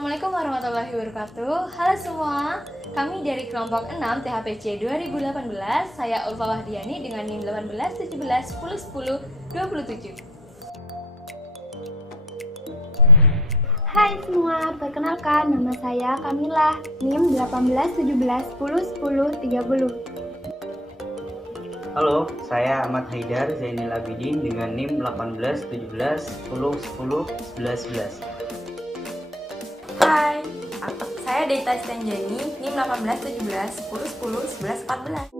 Assalamualaikum warahmatullahi wabarakatuh. Halo semua, kami dari kelompok 6 THPC 2018. Saya Ulfa Wahdiani dengan NIM 18 17 10 10 27. Hai semua, perkenalkan nama saya Kamila, NIM 18 17 10 10 30. Halo, saya Ahmad Haidar Zainil Abidin dengan NIM 18 17 10 10 11 11. Hai, saya Deita Stanjani, NIM 18 17 10 10 11 14.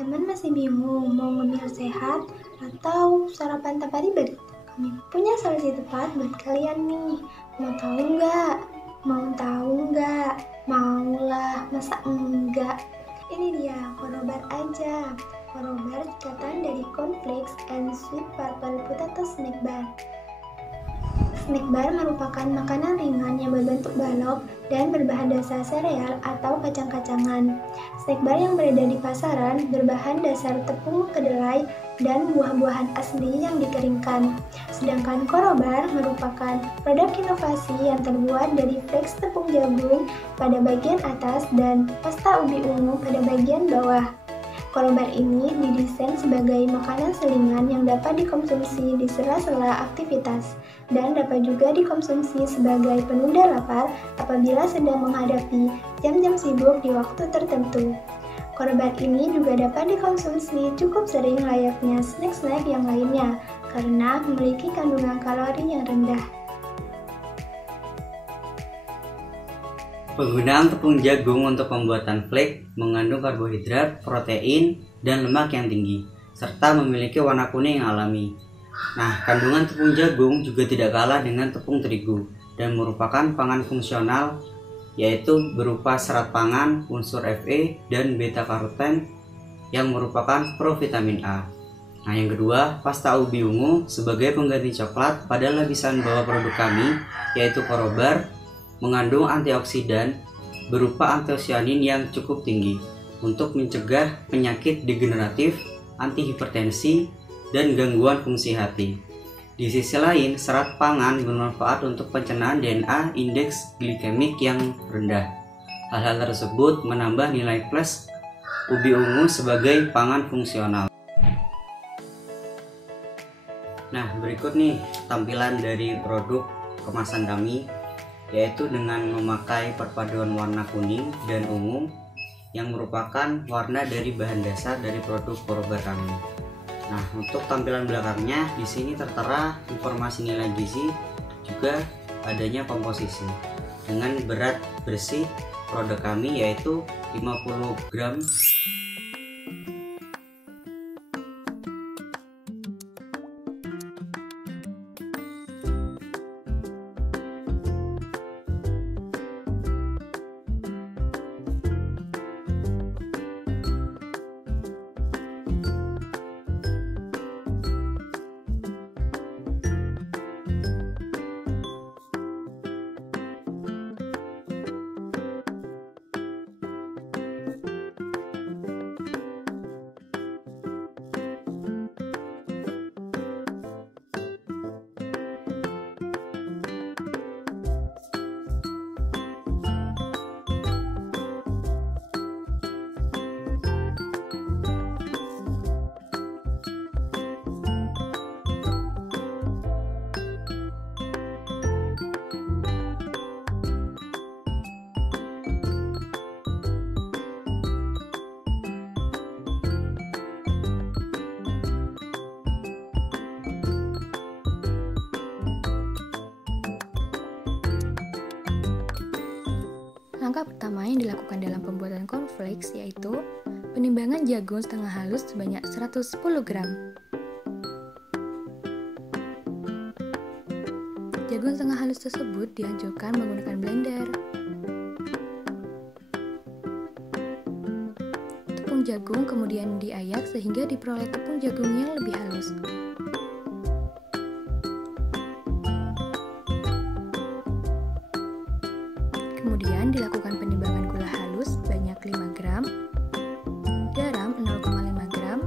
Teman masih bingung mau ngemil sehat atau sarapan tanpa ribet? Kami punya solusi tepat buat kalian nih. Mau tahu nggak? Mau tahu nggak? Maulah, masa enggak? Ini dia, Korobar aja. Korobar singkatan dari Cornflakes and Sweet Purple Potato Snack Bar. Snack bar merupakan makanan ringan yang berbentuk balok dan berbahan dasar sereal atau kacang-kacangan. Snack bar yang beredar di pasaran berbahan dasar tepung kedelai dan buah-buahan asli yang dikeringkan. Sedangkan Korobar merupakan produk inovasi yang terbuat dari flakes tepung jagung pada bagian atas dan pasta ubi ungu pada bagian bawah. Korobar ini didesain sebagai makanan selingan yang dapat dikonsumsi di sela-sela aktivitas dan dapat juga dikonsumsi sebagai penunda lapar apabila sedang menghadapi jam-jam sibuk di waktu tertentu. Korobar ini juga dapat dikonsumsi cukup sering layaknya snack-snack yang lainnya karena memiliki kandungan kalori yang rendah. Penggunaan tepung jagung untuk pembuatan flake mengandung karbohidrat, protein, dan lemak yang tinggi, serta memiliki warna kuning yang alami. Nah, kandungan tepung jagung juga tidak kalah dengan tepung terigu dan merupakan pangan fungsional, yaitu berupa serat pangan, unsur Fe, dan beta-karoten yang merupakan provitamin A. Nah, yang kedua, pasta ubi ungu sebagai pengganti coklat pada lapisan bawah produk kami, yaitu Korobar, mengandung antioksidan berupa antosianin yang cukup tinggi untuk mencegah penyakit degeneratif, antihipertensi, dan gangguan fungsi hati. Di sisi lain, serat pangan bermanfaat untuk pencernaan DNA indeks glikemik yang rendah. Hal-hal tersebut menambah nilai plus ubi ungu sebagai pangan fungsional. Nah, berikut nih tampilan dari produk kemasan kami, yaitu dengan memakai perpaduan warna kuning dan ungu yang merupakan warna dari bahan dasar dari produk Korobar kami. Nah, untuk tampilan belakangnya di sini tertera informasi nilai gizi, juga adanya komposisi. Dengan berat bersih produk kami yaitu 50 gram. Langkah pertama yang dilakukan dalam pembuatan cornflakes yaitu penimbangan jagung setengah halus sebanyak 110 gram. Jagung setengah halus tersebut dihancurkan menggunakan blender. Tepung jagung kemudian diayak sehingga diperoleh tepung jagung yang lebih halus. Kemudian dilakukan penimbangan gula halus sebanyak 5 gram, garam 0,5 gram,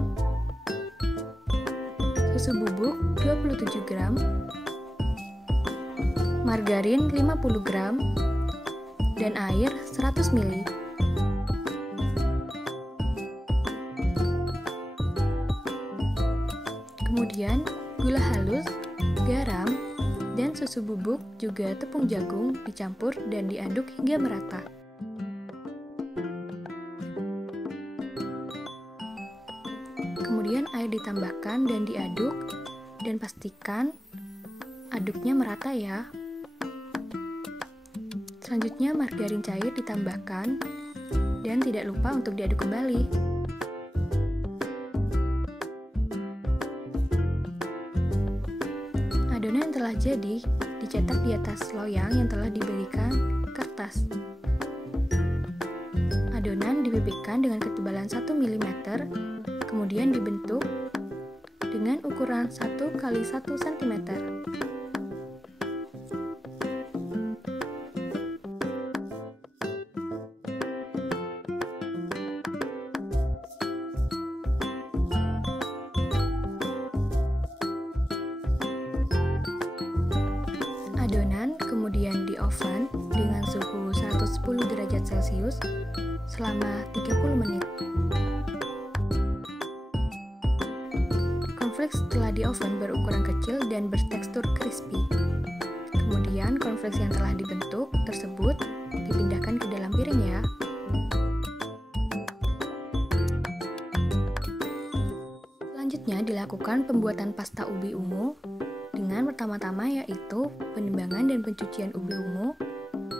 susu bubuk 27 gram, margarin 50 gram, dan air 100 ml. Kemudian gula halus, garam, dan susu bubuk juga tepung jagung dicampur dan diaduk hingga merata. Kemudian air ditambahkan dan diaduk dan pastikan aduknya merata ya. Selanjutnya margarin cair ditambahkan dan tidak lupa untuk diaduk kembali. Adonan yang telah jadi dicetak di atas loyang yang telah diberikan kertas. Adonan dipipihkan dengan ketebalan 1 mm, kemudian dibentuk dengan ukuran 1 x 1 cm. Adonan kemudian di oven dengan suhu 110 derajat Celcius selama 30 menit. Cornflakes setelah di oven berukuran kecil dan bertekstur crispy. Kemudian cornflakes yang telah dibentuk tersebut dipindahkan ke dalam piring ya. Selanjutnya dilakukan pembuatan pasta ubi ungu dengan pertama-tama yaitu penimbangan dan pencucian ubi ungu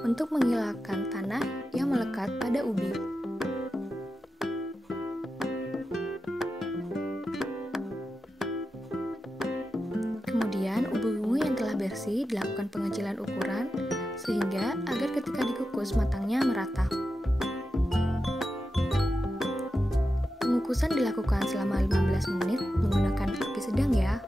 untuk menghilangkan tanah yang melekat pada ubi. Kemudian ubi ungu yang telah bersih dilakukan pengecilan ukuran sehingga agar ketika dikukus matangnya merata. Pengukusan dilakukan selama 15 menit menggunakan api sedang ya.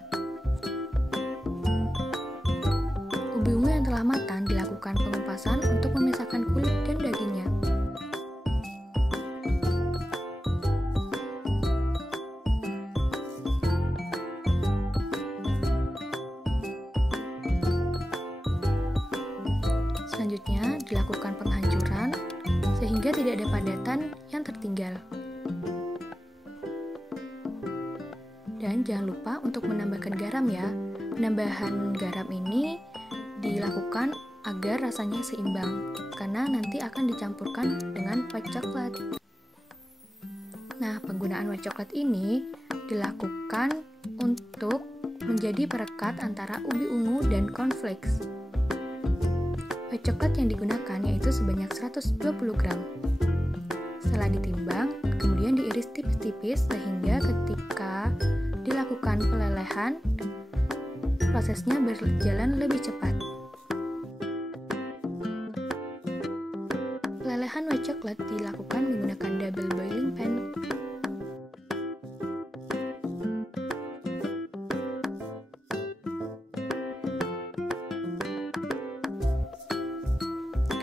Ubi ungu yang telah matang dilakukan pengupasan untuk memisahkan kulit dan dagingnya. Selanjutnya dilakukan penghancuran sehingga tidak ada padatan yang tertinggal. Dan jangan lupa untuk menambahkan garam ya. Penambahan garam ini dilakukan agar rasanya seimbang karena nanti akan dicampurkan dengan white coklat. Nah, penggunaan white coklat ini dilakukan untuk menjadi perekat antara ubi ungu dan cornflakes. White coklat yang digunakan yaitu sebanyak 120 gram. Setelah ditimbang, kemudian diiris tipis-tipis sehingga ketika dilakukan pelelehan, prosesnya berjalan lebih cepat. Pelelehan white coklat dilakukan menggunakan double boiling pan.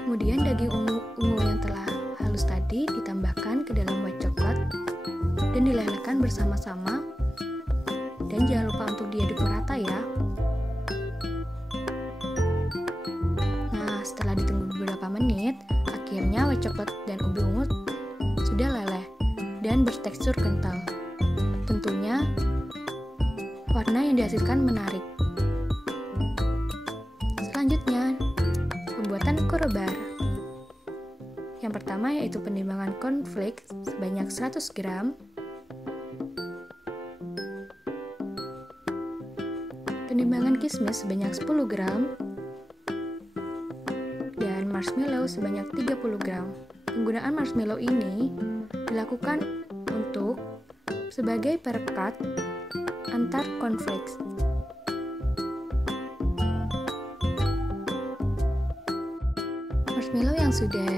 Kemudian daging ungu yang telah halus tadi ditambahkan ke dalam white coklat dan dilelehkan bersama-sama, dan jangan lupa untuk diaduk merata ya. Nah, setelah ditunggu beberapa menit, akhirnya white coklat dan ubi ungu sudah leleh dan bertekstur kental. Tentunya warna yang dihasilkan menarik. Selanjutnya, pembuatan kue bar. Yang pertama yaitu penimbangan cornflakes sebanyak 100 gram, penimbangan kismis sebanyak 10 gram, dan marshmallow sebanyak 30 gram. Penggunaan marshmallow ini dilakukan untuk sebagai perekat antar cornflakes. Marshmallow yang sudah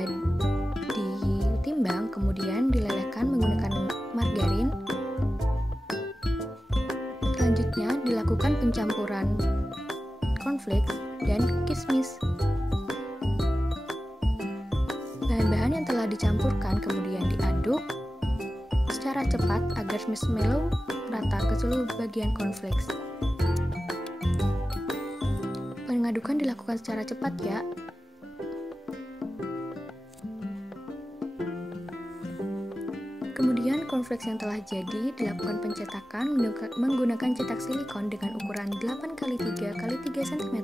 ditimbang kemudian dilelehkan menggunakan margarin. Selanjutnya dilakukan pencampuran cornflakes dan kismis. yang telah dicampurkan kemudian diaduk secara cepat agar marshmallow rata ke seluruh bagian cornflakes. Pengadukan dilakukan secara cepat ya. Kemudian cornflakes yang telah jadi dilakukan pencetakan menggunakan cetak silikon dengan ukuran 8x3x3 cm.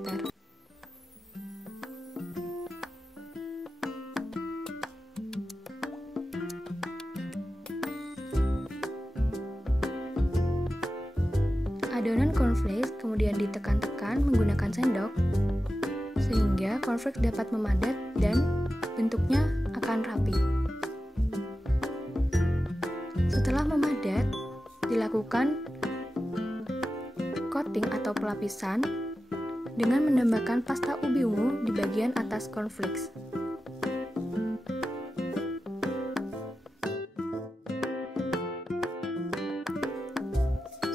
Adonan cornflakes kemudian ditekan-tekan menggunakan sendok sehingga cornflakes dapat memadat dan bentuknya akan rapi. Setelah memadat, dilakukan coating atau pelapisan dengan menambahkan pasta ubi ungu di bagian atas cornflakes.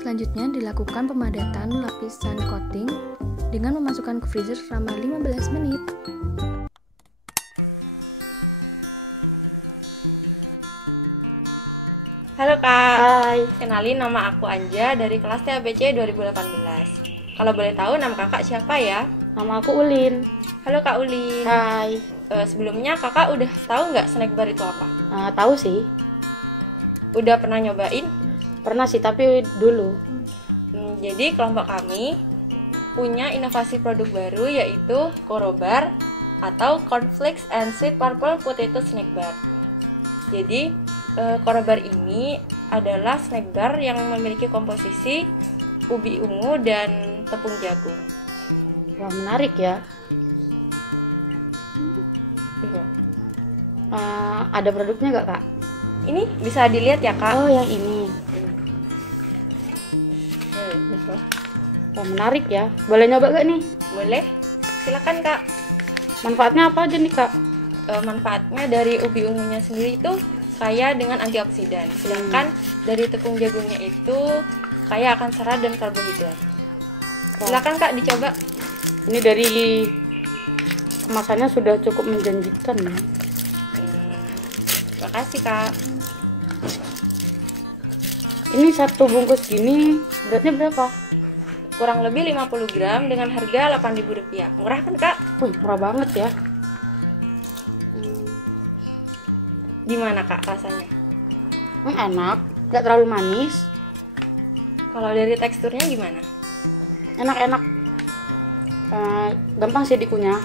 Selanjutnya dilakukan pemadatan lapisan coating dengan memasukkan ke freezer selama 15 menit. Halo Kak. Hai, Kenalin, nama aku Anja dari kelas THBC 2018. Kalau boleh tahu nama kakak siapa ya? nama aku Ulin. Halo Kak Ulin. Hai. Sebelumnya kakak udah tahu nggak snack bar itu apa? Tahu sih, Udah pernah nyobain? pernah sih tapi dulu. Jadi kelompok kami punya inovasi produk baru yaitu Korobar atau Cornflakes and Sweet Purple Potato Snack Bar. Jadi Korobar ini adalah snack bar yang memiliki komposisi ubi ungu dan tepung jagung. Wah, menarik ya. Ada produknya nggak, Kak? Ini bisa dilihat ya Kak. Oh, yang ini. Wah, menarik ya. Boleh nyoba gak nih? Boleh, silakan Kak. Manfaatnya apa aja nih, Kak? Manfaatnya dari ubi ungunya sendiri itu kaya dengan antioksidan, sedangkan dari tepung jagungnya itu kaya akan serat dan karbohidrat. Silakan Kak dicoba. Ini dari kemasannya sudah cukup menjanjikan ya. Terima kasih Kak. Ini satu bungkus gini beratnya berapa? Kurang lebih 50 gram dengan harga Rp8.000. Murah kan Kak? Wih, murah banget ya. Gimana Kak rasanya? Enak, nggak terlalu manis. Kalau dari teksturnya gimana? Enak-enak. Gampang sih dikunyah.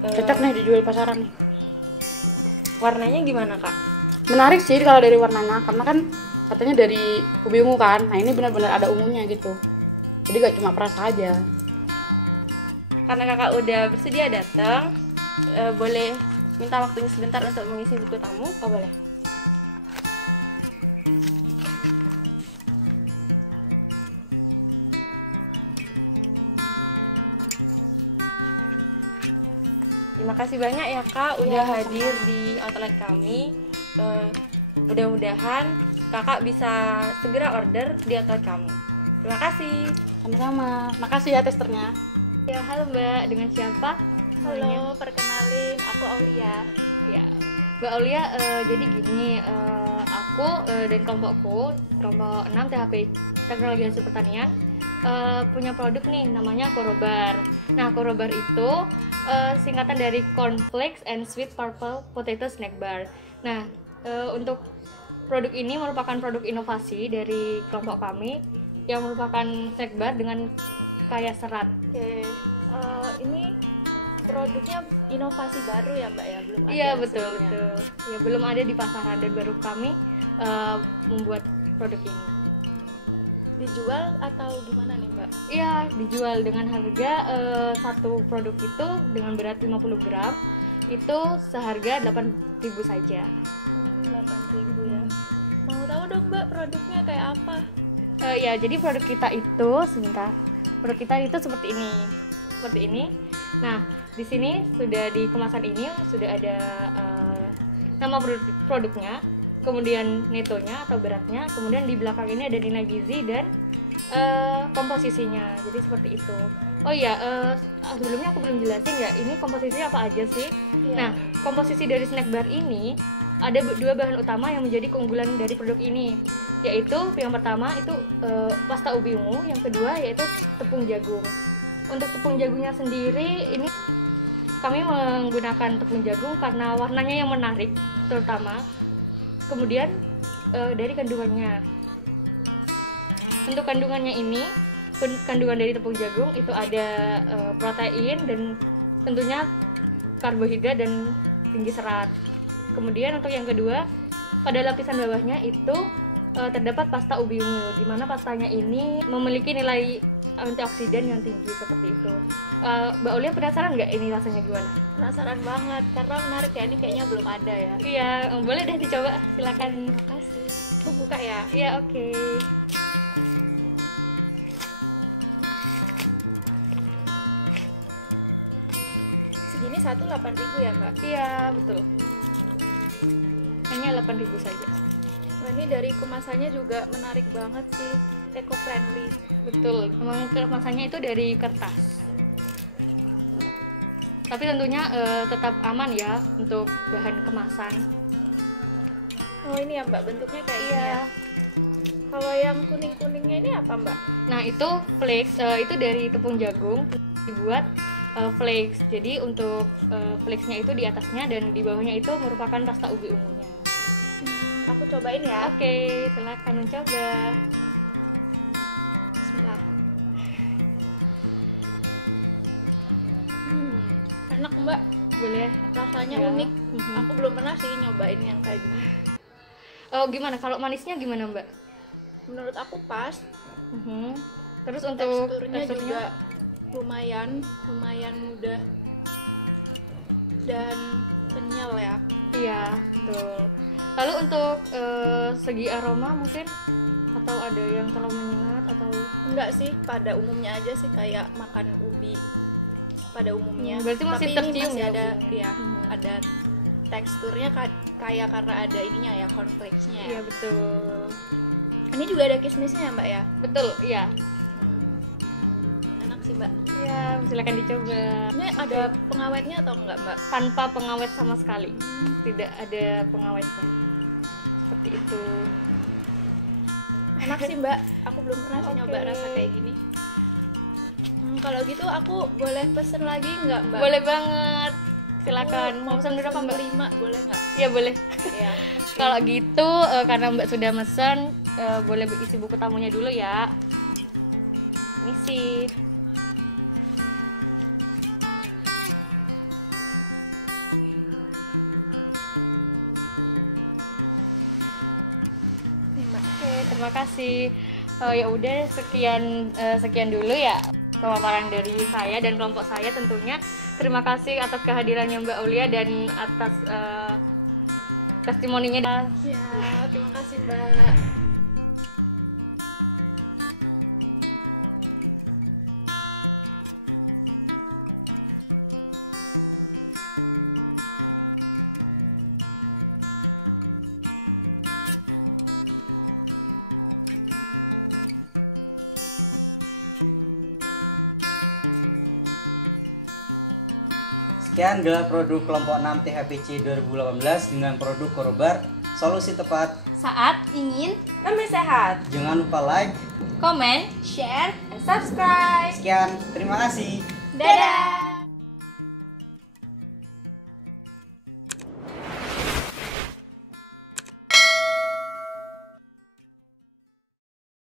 Cocok nih dijual pasaran nih. Warnanya gimana Kak? Menarik sih kalau dari warnanya, karena kan katanya dari ubi ungu kan. Nah, ini benar-benar ada ungunya gitu. Jadi gak cuma perasa aja. Karena Kakak udah bersedia datang, boleh minta waktunya sebentar untuk mengisi buku tamu? Oh, boleh. Terima kasih banyak ya Kak udah hadir di outlet kami. Mudah-mudahan Kakak bisa segera order di outlet kami. Terima kasih. Sama-sama. Makasih ya testernya. Ya, halo Mbak, dengan siapa? Halo, perkenalin, aku Aulia. Ya, Mbak Aulia, jadi gini, aku dan kelompokku, kelompok 6 THP Teknologi Hasil Pertanian, punya produk nih, namanya Korobar. Nah, Korobar itu singkatan dari Cornflakes and Sweet Purple Potato Snack Bar. Nah, untuk produk ini merupakan produk inovasi dari kelompok kami yang merupakan snack bar dengan kaya serat. Oke, ini produknya inovasi baru ya Mbak ya, belum ada. Iya, betul, sebelumnya. betul. Ya, belum ada di pasaran dan baru kami membuat produk ini. Dijual atau gimana nih Mbak? Iya, dijual dengan harga satu produk itu dengan berat 50 gram itu seharga 8.000 saja. 8.000 ya. Mau tahu dong Mbak produknya kayak apa? Ya, jadi produk kita itu sebentar. Produk kita itu seperti ini. Seperti ini. Nah, di sini sudah di kemasan ini sudah ada nama produknya, kemudian netonya atau beratnya, kemudian di belakang ini ada nilai gizi dan komposisinya. Jadi seperti itu. Oh iya, sebelumnya aku belum jelasin ya, ini komposisinya apa aja sih? Iya. Nah, komposisi dari snack bar ini ada dua bahan utama yang menjadi keunggulan dari produk ini, yaitu yang pertama itu pasta ubi ungu, yang kedua yaitu tepung jagung. Untuk tepung jagungnya sendiri ini kami menggunakan tepung jagung karena warnanya yang menarik terutama. Kemudian dari kandungannya. Untuk kandungannya ini, kandungan dari tepung jagung itu ada protein dan tentunya karbohidrat dan tinggi serat. Kemudian untuk yang kedua, pada lapisan bawahnya itu terdapat pasta ubi ungu, di mana pastanya ini memiliki nilai antioksidan yang tinggi seperti itu. Mbak Aulia penasaran nggak ini rasanya gimana? Penasaran banget karena menarik ya, ini kayaknya belum ada ya. Iya, boleh deh dicoba, silakan. Terima kasih. Aku buka ya. Iya, oke. Segini satu 8.000 ya Mbak? Iya, betul. Hanya 8.000 saja. Nah, ini dari kemasannya juga menarik banget sih, eco friendly. Betul, memang kemasannya itu dari kertas. Tapi tentunya tetap aman ya untuk bahan kemasan. Oh ini ya Mbak, bentuknya kayak gini ya. Kalau yang kuning-kuningnya ini apa Mbak? Nah itu flakes, itu dari tepung jagung dibuat flakes. Jadi untuk flakesnya itu di atasnya dan di bawahnya itu merupakan pasta ubi ungunya. Aku cobain ya. Oke, silakan mencoba. Bismillah. Enak Mbak, Boleh. rasanya Ya. unik. Mhm. Aku belum pernah sih nyobain yang kayak gini. Oh gimana? Kalau manisnya gimana Mbak? Menurut aku pas. Mhm. Terus untuk Teksturnya juga lumayan mudah dan kenyal ya. Iya, betul. Lalu untuk segi aroma mungkin atau ada yang terlalu menyengat atau Enggak sih, pada umumnya aja sih kayak makan ubi pada umumnya. Berarti masih Tapi ini tercium masih ya ada ubinya? ya, ada teksturnya kayak karena ada ininya ya, cornflakes-nya ya. Iya, betul. Ini juga ada kismisnya ya Mbak ya. Betul, iya. Enak sih Mbak. Iya, silakan dicoba. Ini ada pengawetnya atau enggak Mbak? Tanpa pengawet sama sekali. Tidak ada pengawetnya. Seperti itu. Enak sih Mbak. Aku belum pernah sih nyoba Oke. rasa kayak gini. Kalau gitu aku boleh pesen lagi nggak Mbak? Boleh banget. Silakan. Mau pesan berapa Mbak? 5 boleh nggak? Iya, boleh. Ya. Kalau gitu karena Mbak sudah mesen, boleh isi buku tamunya dulu ya. Misi. Nih Mbak. Oke, terima kasih. Ya udah sekian dulu ya pemaparan dari saya dan kelompok saya tentunya. Terima kasih atas kehadirannya Mbak Aulia dan atas testimoninya. Ya, terima kasih Mbak. Sekian adalah produk kelompok 6 THPC 2018 dengan produk Korobar, solusi tepat. Saat ingin Lebih sehat. Jangan lupa like. komen, Share and subscribe. Sekian, terima kasih. Dadah.